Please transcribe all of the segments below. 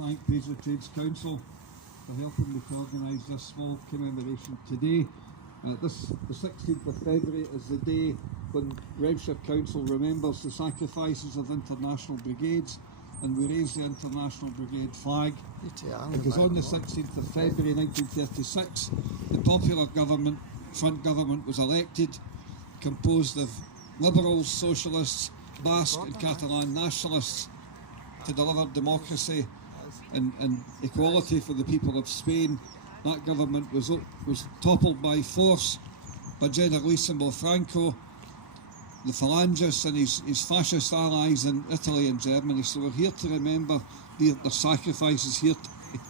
thank Paisley Trades Council for helping me to organise this small commemoration today. The 16th of February is the day when Renfrewshire Council remembers the sacrifices of international brigades, and we raise the international brigade flag because on the 16th of February 1936 the popular front government was elected, composed of liberals, socialists, Basque and Catalan nationalists, to deliver democracy and equality for the people of Spain. That government was toppled by force by Generalissimo Franco, the Phalangists and his fascist allies in Italy and Germany. So we're here to remember their sacrifices here today.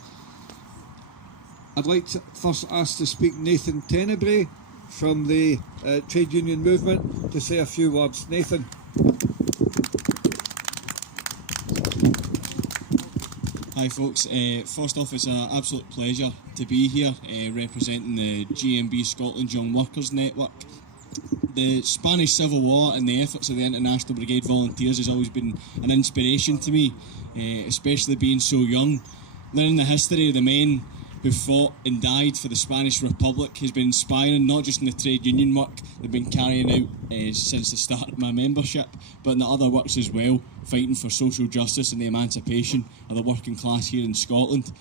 I'd like to first ask to speak Nathan Hennebry from the trade union movement to say a few words. Nathan. Hi folks, first off it's an absolute pleasure to be here representing the GMB Scotland Young Workers Network. The Spanish Civil War and the efforts of the International Brigade Volunteers has always been an inspiration to me, especially being so young. Learning the history of the men who fought and died for the Spanish Republic has been inspiring, not just in the trade union work they've been carrying out since the start of my membership, but in the other works as well, fighting for social justice and the emancipation of the working class here in Scotland.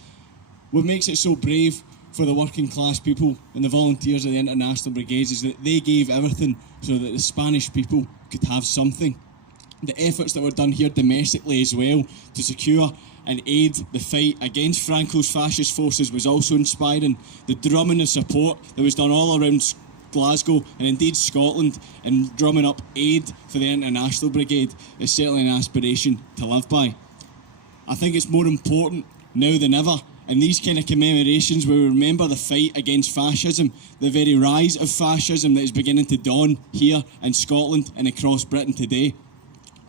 What makes it so brave for the working class people and the volunteers of the International Brigades is that they gave everything so that the Spanish people could have something. The efforts that were done here domestically as well to secure and aid the fight against Franco's fascist forces was also inspiring. The drumming of support that was done all around Glasgow and indeed Scotland in drumming up aid for the International Brigade is certainly an aspiration to live by. I think it's more important now than ever in these kind of commemorations where we remember the fight against fascism, the very rise of fascism that is beginning to dawn here in Scotland and across Britain today.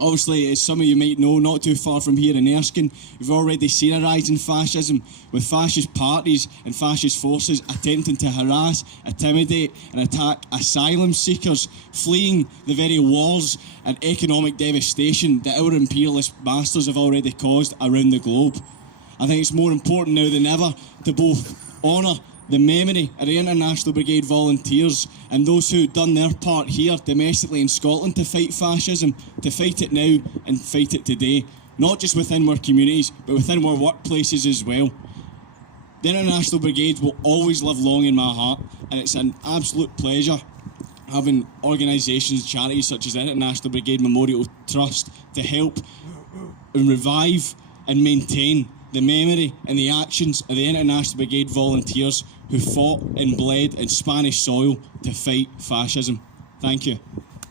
Obviously, as some of you might know, not too far from here in Erskine, we've already seen a rise in fascism, with fascist parties and fascist forces attempting to harass, intimidate and attack asylum seekers, fleeing the very wars and economic devastation that our imperialist masters have already caused around the globe. I think it's more important now than ever to both honour the memory of the International Brigade volunteers and those who've done their part here domestically in Scotland to fight fascism, to fight it now and fight it today, not just within our communities but within our workplaces as well. The International Brigade will always live long in my heart, and it's an absolute pleasure having organisations, charities such as the International Brigade Memorial Trust to help and revive and maintain the memory and the actions of the International Brigade volunteers who fought and bled in Spanish soil to fight fascism. Thank you.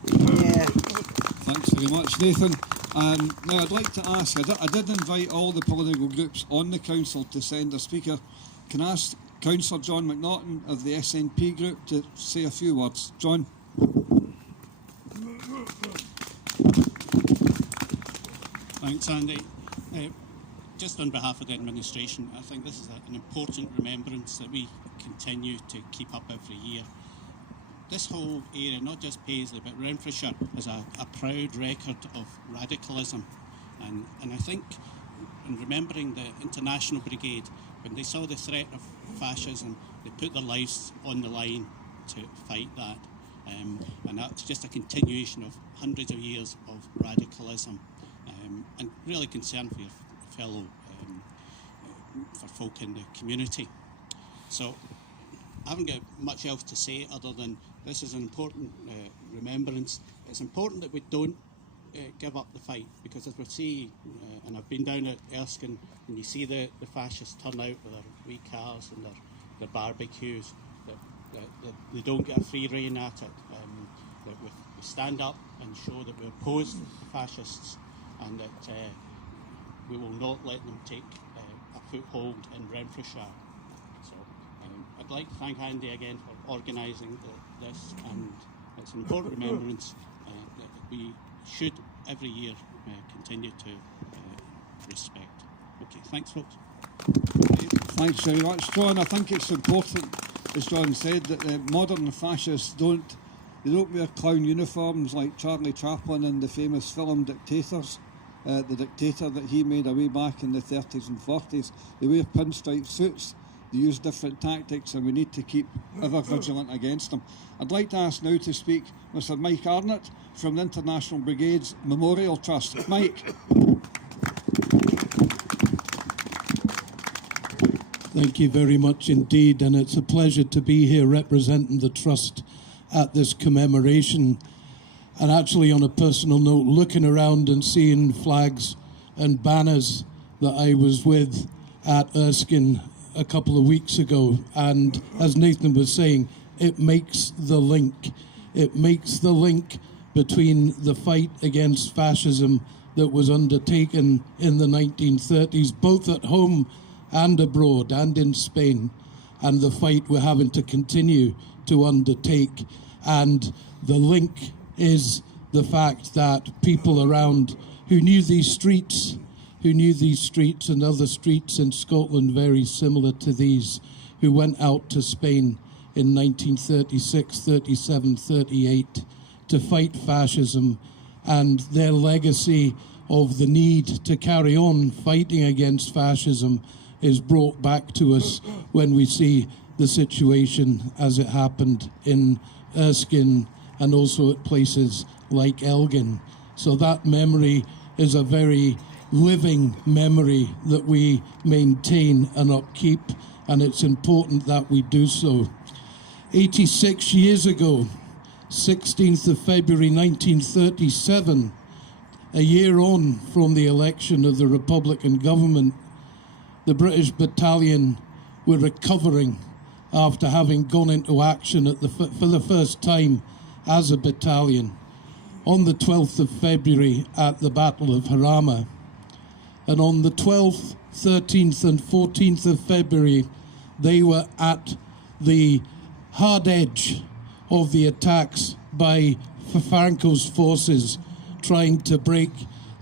Yeah. Thanks very much, Nathan. Now I'd like to ask, I did invite all the political groups on the council to send a speaker. Can I ask Councillor John McNaughton of the SNP group to say a few words? John. Thanks, Andy. Just on behalf of the administration, I think this is an important remembrance that we continue to keep up every year. This whole area, not just Paisley, but Renfrewshire, has a proud record of radicalism. And I think, in remembering the International Brigade, when they saw the threat of fascism, they put their lives on the line to fight that. And that's just a continuation of hundreds of years of radicalism and really concern for your fellow for folk in the community. So I haven't got much else to say other than this is an important remembrance. It's important that we don't give up the fight, because as we see, and I've been down at Erskine, and you see the fascists turn out with their wee cars and their barbecues, that they don't get a free rein at it. That we stand up and show that we oppose the fascists, and that we will not let them take a foothold in Renfrewshire. So I'd like to thank Andy again for organising this, and it's an important remembrance that we should every year continue to respect. Okay, thanks folks. Thanks very much, John. I think it's important, as John said, that modern fascists don't wear clown uniforms like Charlie Chaplin in the famous film Dictators. the dictator that he made away back in the 30s and 40s. They wear pinstripe suits, they use different tactics, and we need to keep ever vigilant against them. I'd like to ask now to speak Mr. Mike Arnott from the International Brigades Memorial Trust. Mike. Thank you very much indeed, and it's a pleasure to be here representing the Trust at this commemoration. And actually, on a personal note, looking around and seeing flags and banners that I was with at Erskine a couple of weeks ago, and as Nathan was saying, it makes the link. It makes the link between the fight against fascism that was undertaken in the 1930s, both at home and abroad and in Spain, and the fight we're having to continue to undertake. And the link is the fact that people around who knew these streets and other streets in Scotland very similar to these, who went out to Spain in 1936, 37, 38 to fight fascism, and their legacy of the need to carry on fighting against fascism is brought back to us when we see the situation as it happened in Erskine and also at places like Elgin. So that memory is a very living memory that we maintain and upkeep, and it's important that we do so. 86 years ago, 16th of February 1937, a year on from the election of the Republican government, the British battalion were recovering after having gone into action for the first time as a battalion on the 12th of February at the Battle of Jarama. And on the 12th, 13th and 14th of February, they were at the hard edge of the attacks by Franco's forces trying to break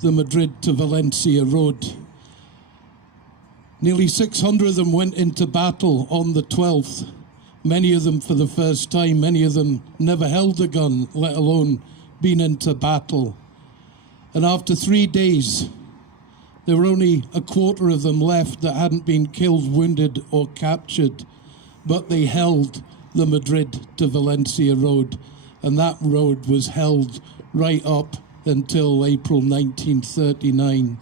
the Madrid to Valencia road. Nearly 600 of them went into battle on the 12th, many of them for the first time, many of them never held a gun, let alone been into battle. And after 3 days, there were only a quarter of them left that hadn't been killed, wounded or captured, but they held the Madrid to Valencia road, and that road was held right up until April 1939.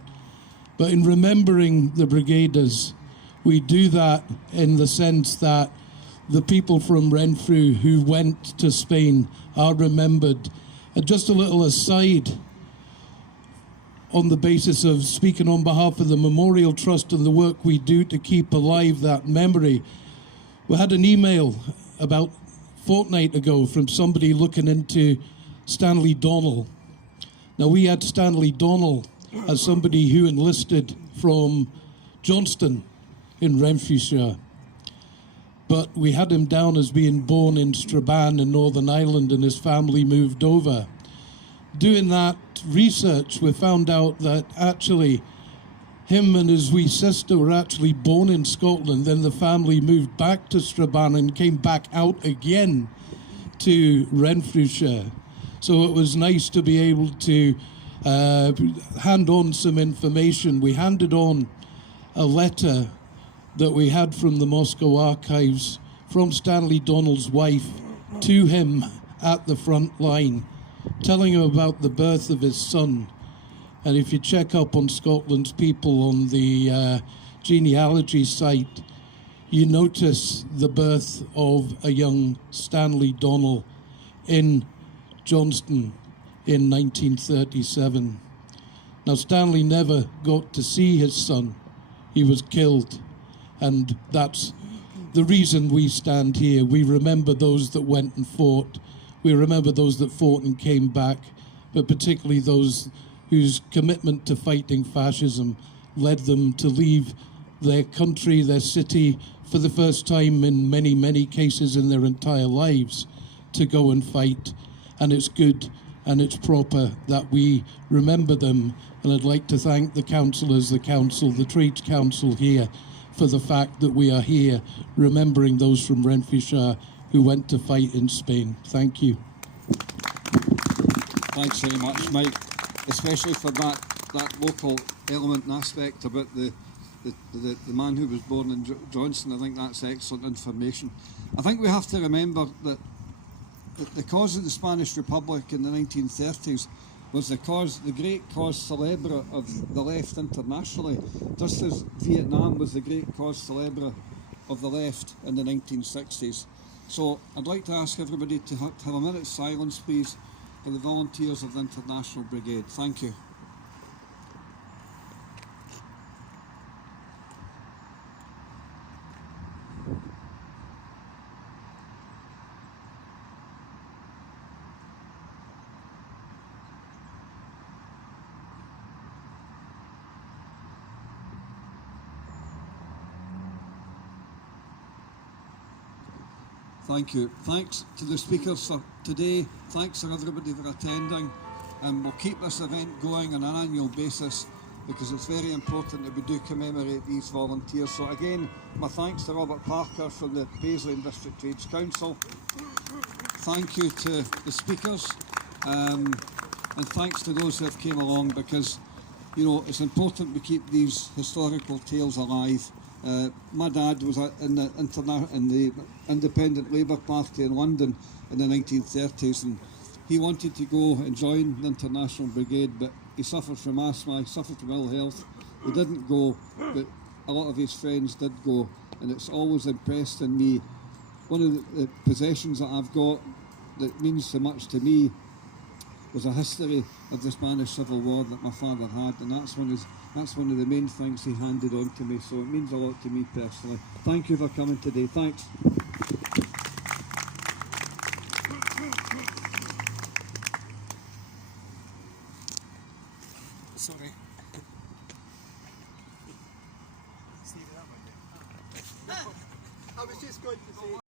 But in remembering the Brigaders, we do that in the sense that the people from Renfrew who went to Spain are remembered. And just a little aside, on the basis of speaking on behalf of the Memorial Trust and the work we do to keep alive that memory, we had an email about a fortnight ago from somebody looking into Stanley Donnell. Now, we had Stanley Donnell as somebody who enlisted from Johnston in Renfrewshire, but we had him down as being born in Strabane in Northern Ireland, and his family moved over. Doing that research, we found out that actually him and his wee sister were actually born in Scotland. Then the family moved back to Strabane and came back out again to Renfrewshire. So it was nice to be able to hand on some information. We handed on a letter that we had from the Moscow archives from Stanley Donnell's wife to him at the front line, telling him about the birth of his son. And if you check up on Scotland's People on the genealogy site, you notice the birth of a young Stanley Donnell in Johnston in 1937. Now, Stanley never got to see his son. He was killed. And that's the reason we stand here. We remember those that went and fought. We remember those that fought and came back, but particularly those whose commitment to fighting fascism led them to leave their country, their city, for the first time in many, many cases in their entire lives, to go and fight. And it's good and it's proper that we remember them. And I'd like to thank the councillors, the council, the Trades Council here, for the fact that we are here remembering those from Renfrewshire who went to fight in Spain. Thank you. Thanks very much, Mike, especially for that that local element and aspect about the man who was born in Johnson. I think that's excellent information. I think we have to remember that the cause of the Spanish Republic in the 1930s was the great cause célèbre of the left internationally, just as Vietnam was the great cause célèbre of the left in the 1960s. So I'd like to ask everybody to have a minute's silence, please, for the volunteers of the International Brigade. Thank you. Thank you. Thanks to the speakers for today. Thanks to everybody for attending. And we'll keep this event going on an annual basis because it's very important that we do commemorate these volunteers. So again, my thanks to Robert Parker from the Paisley and District Trades Council. Thank you to the speakers. And thanks to those who have came along, because it's important we keep these historical tales alive. My dad was in the Independent Labour Party in London in the 1930s, and he wanted to go and join the International Brigade, but he suffered from asthma, he suffered from ill health. He didn't go, but a lot of his friends did go, and it's always impressed in me. One of the possessions that I've got that means so much to me was a history of the Spanish Civil War that my father had, and that's one of the main things he handed on to me, so it means a lot to me personally. Thank you for coming today. Thanks. Sorry. I was just going to say